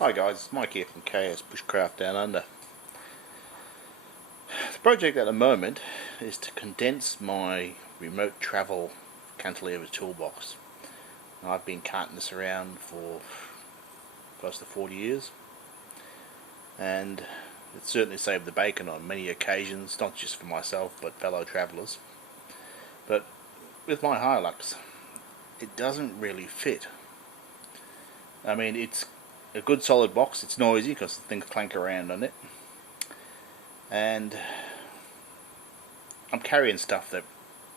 Hi guys, it's Mike here from KS Bushcraft Down Under. The project at the moment is to condense my remote travel cantilever toolbox. I've been carting this around for close to 40 years and it's certainly saved the bacon on many occasions, not just for myself but fellow travellers. But with my Hilux, it doesn't really fit. I mean, it's a good solid box. It's noisy because things clank around on it, and I'm carrying stuff that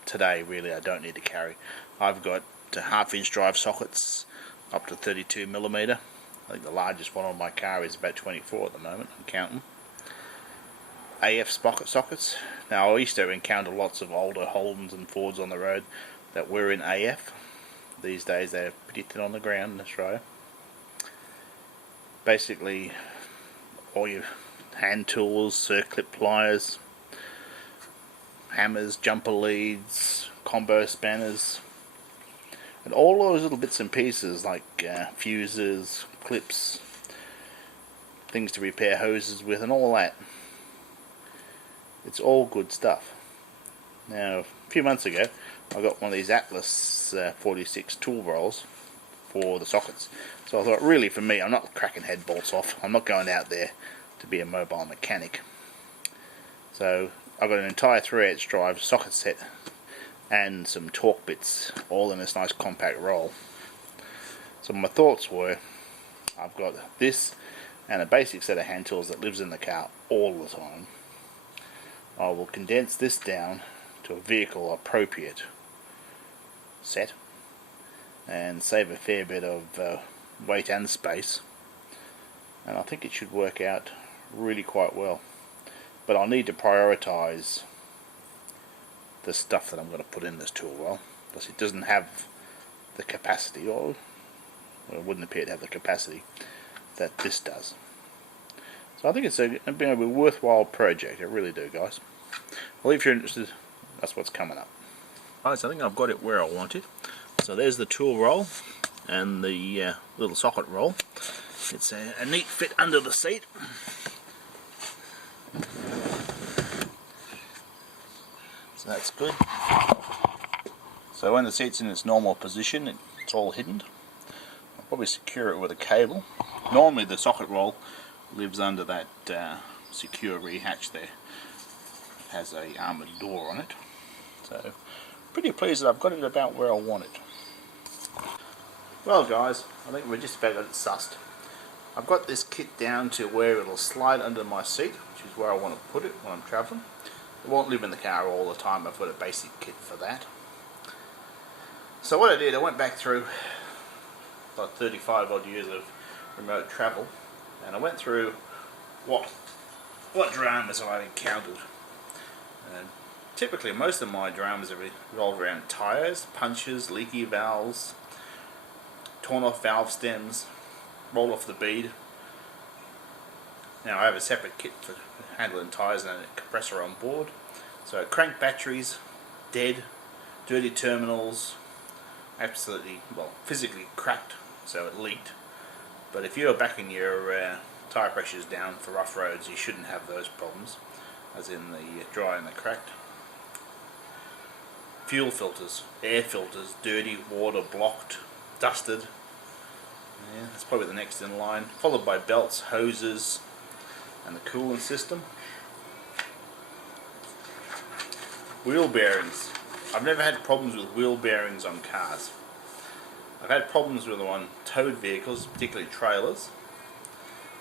today really I don't need to carry. I've got half-inch drive sockets up to 32mm. I think the largest one on my car is about 24 at the moment. I'm counting. AF sprocket sockets. Now I used to encounter lots of older Holdens and Fords on the road that were in AF. These days they're pretty thin on the ground in Australia. Basically all your hand tools, circlip pliers, hammers, jumper leads, combo spanners, and all those little bits and pieces like fuses, clips, things to repair hoses with and all that. It's all good stuff. Now a few months ago I got one of these Atlas46 tool rolls for the sockets. So I thought, really, for me, I'm not cracking head bolts off. I'm not going out there to be a mobile mechanic. So I've got an entire 3/8 drive socket set and some torque bits all in this nice compact roll. So my thoughts were, I've got this and a basic set of hand tools that lives in the car all the time. I will condense this down to a vehicle appropriate set and save a fair bit of weight and space, and I think it should work out really quite well. But I'll need to prioritise the stuff that I'm going to put in this tool roll, because it doesn't have the capacity, or it wouldn't appear to have the capacity that this does. So I think it's going to be a worthwhile project. I really do, guys. Well, if you're interested, that's what's coming up. Guys, I think I've got it where I want it. So there's the tool roll and the little socket roll. It's a neat fit under the seat. So that's good. So when the seat's in its normal position, it's all hidden. I'll probably secure it with a cable. Normally the socket roll lives under that secure rehatch there. It has a armoured door on it. So pretty pleased that I've got it about where I want it. Well guys, I think we're just about got it sussed. I've got this kit down to where it'll slide under my seat, which is where I want to put it when I'm travelling. It won't live in the car all the time. I've got a basic kit for that. So what I did, I went back through about 35 odd years of remote travel, and I went through what dramas I've encountered. And typically most of my dramas are revolved around tyres, punches, leaky valves, torn off valve stems, rolled off the bead. Now I have a separate kit for handling tyres and a compressor on board. So crank batteries, dead, dirty terminals, absolutely, well, physically cracked, so it leaked. But if you're backing your tyre pressures down for rough roads, you shouldn't have those problems, as in the dry and the cracked. Fuel filters, air filters, dirty, water blocked, dusted. Yeah, that's probably the next in line, followed by belts, hoses, and the coolant system. Wheel bearings. I've never had problems with wheel bearings on cars. I've had problems with them on towed vehicles, particularly trailers.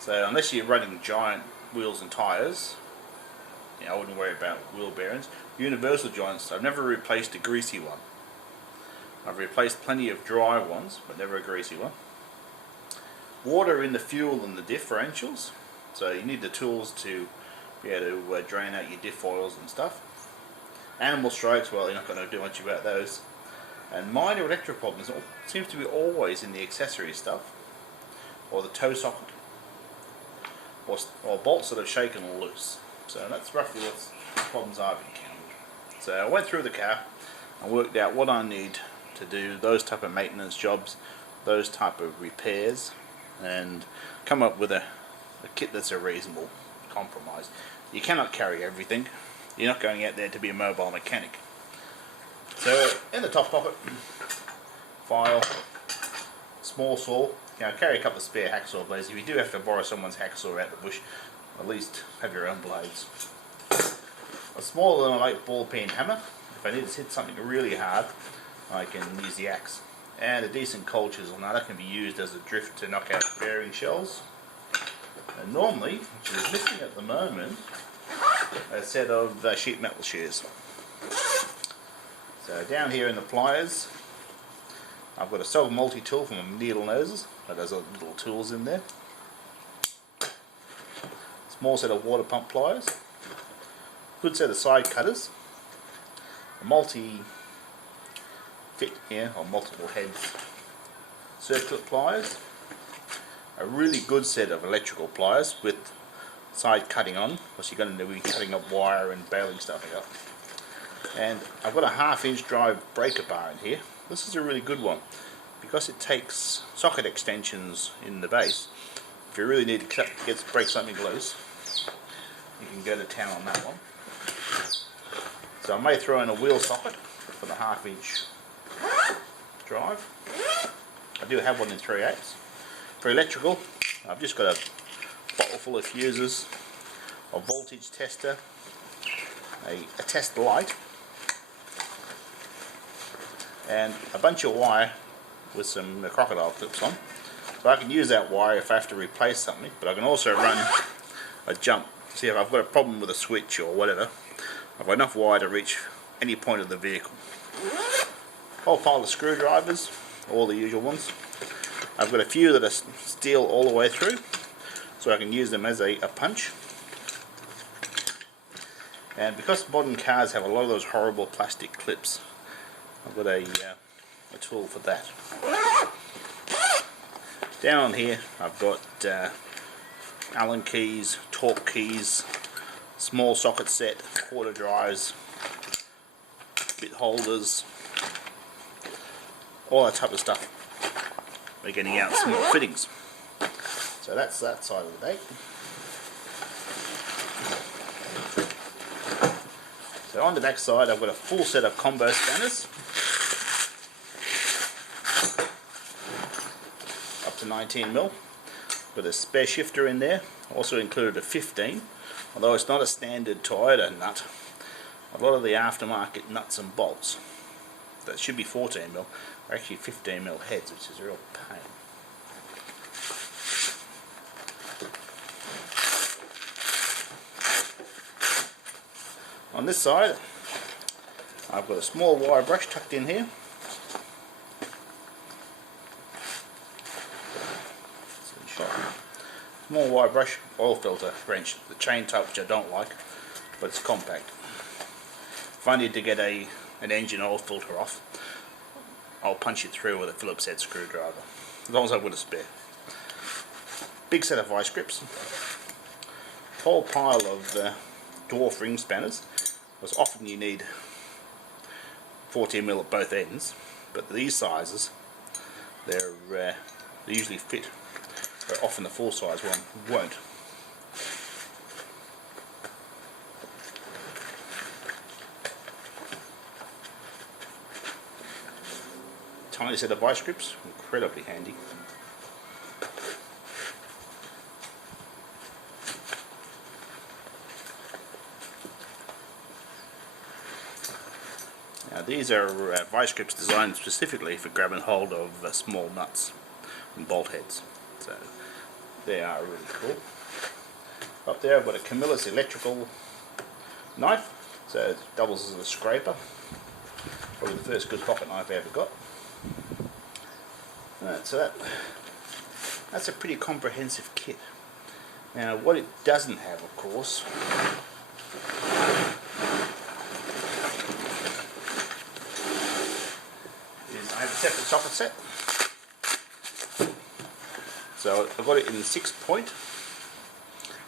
So unless you're running giant wheels and tyres, I wouldn't worry about wheel bearings. Universal joints, I've never replaced a greasy one. I've replaced plenty of dry ones, but never a greasy one. Water in the fuel and the differentials, so you need the tools to be able to drain out your diff oils and stuff. Animal strikes, well, you're not going to do much about those. And minor electrical problems seems to be always in the accessory stuff, or the toe socket, or bolts that are shaken loose. So that's roughly what problems I've encountered. So I went through the car and worked out what I need to do those type of maintenance jobs, those type of repairs. and come up with a kit that's a reasonable compromise. You cannot carry everything. You're not going out there to be a mobile mechanic. So in the top pocket, file, small saw. Carry a couple of spare hacksaw blades. If you do have to borrow someone's hacksaw out the bush, at least have your own blades. A smaller than a light ball peen hammer. If I need to hit something really hard, I can use the axe. And a decent cold chisel. Now that can be used as a drift to knock out bearing shells. And normally, which is missing at the moment, a set of sheet metal shears. So down here in the pliers, I've got a Sog multi-tool from needle noses. There's little tools in there. Small set of water pump pliers. Good set of side cutters. A multi-fit here, or multiple heads circlip pliers. A really good set of electrical pliers with side cutting on, because you're going to be cutting up wire and baling stuff up. And I've got a 1/2 inch drive breaker bar in here. This is a really good one because it takes socket extensions in the base. If you really need to break something loose, you can go to town on that one. So I may throw in a wheel socket for the 1/2 inch drive. I do have one in 3/8. For electrical, I've just got a bottle full of fuses, a voltage tester, a test light, and a bunch of wire with some crocodile clips on. So I can use that wire if I have to replace something, but I can also run a jump. See, if I've got a problem with a switch or whatever, I've got enough wire to reach any point of the vehicle. Whole pile of screwdrivers, all the usual ones. I've got a few that are steel all the way through, so I can use them as a punch. And because modern cars have a lot of those horrible plastic clips, I've got a tool for that. Down here I've got Allen keys, torque keys, small socket set, quarter drives, bit holders, all that type of stuff. We're getting out small fittings. So that's that side of the day. So on the back side I've got a full set of combo spanners. Up to 19mm. Got a spare shifter in there. Also included a 15, although it's not a standard Toyota nut. A lot of the aftermarket nuts and bolts that should be 14mm are actually 15mm heads, which is a real pain. On this side I've got a small wire brush tucked in here. Small wire brush, oil filter wrench, the chain type, which I don't like, but it's compact. If I need to get an engine oil filter off, I'll punch it through with a Phillips head screwdriver, as long as I've got a spare. Big set of vice grips. Whole pile of dwarf ring spanners, because often you need 14mm at both ends, but these sizes, they usually fit. But often the full size one won't. Tiny set of vice grips, incredibly handy. Now these are vice grips designed specifically for grabbing hold of small nuts and bolt heads. So they are really cool. Up there I've got a Camillus electrical knife, so it doubles as a scraper. Probably the first good pocket knife I ever got. Alright, so that's a pretty comprehensive kit. Now what it doesn't have, of course, is I have a separate socket set. So I've got it in 6-point,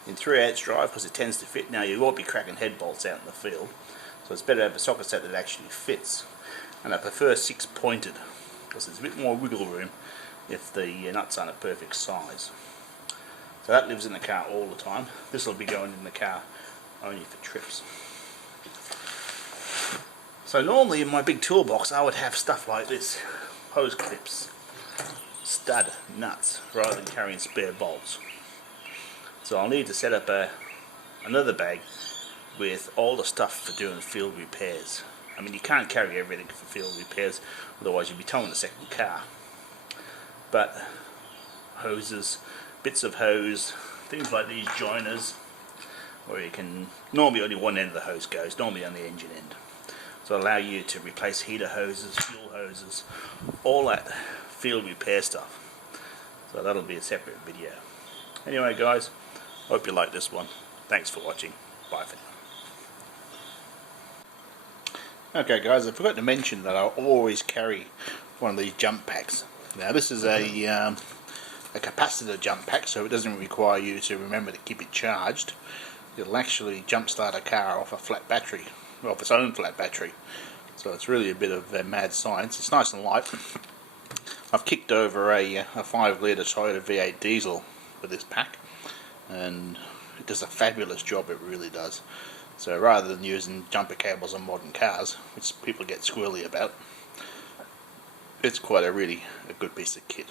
in 3/8 drive, because it tends to fit. Now you won't be cracking head bolts out in the field, so it's better to have a socket set that actually fits. And I prefer 6-pointed, because there's a bit more wiggle room if the nuts aren't a perfect size. So that lives in the car all the time. This will be going in the car only for trips. So normally in my big toolbox I would have stuff like this: hose clips, stud nuts, rather than carrying spare bolts. So I'll need to set up another bag with all the stuff for doing field repairs. I mean, you can't carry everything for field repairs, otherwise you'd be towing a second car. But hoses, bits of hose, things like these joiners, where you can, normally only one end of the hose goes, normally on the engine end. So it'll allow you to replace heater hoses, fuel hoses, all that field repair stuff. So that'll be a separate video. Anyway guys, hope you like this one. Thanks for watching. Bye for now. Okay guys, I forgot to mention that I always carry one of these jump packs. Now this is a capacitor jump pack, so it doesn't require you to remember to keep it charged. It'll actually jump start a car off a flat battery, off its own flat battery. So it's really a bit of mad science. It's nice and light. I've kicked over a 5 litre Toyota V8 diesel with this pack, and it does a fabulous job, it really does. So rather than using jumper cables on modern cars, which people get squirrely about, it's quite a good piece of kit.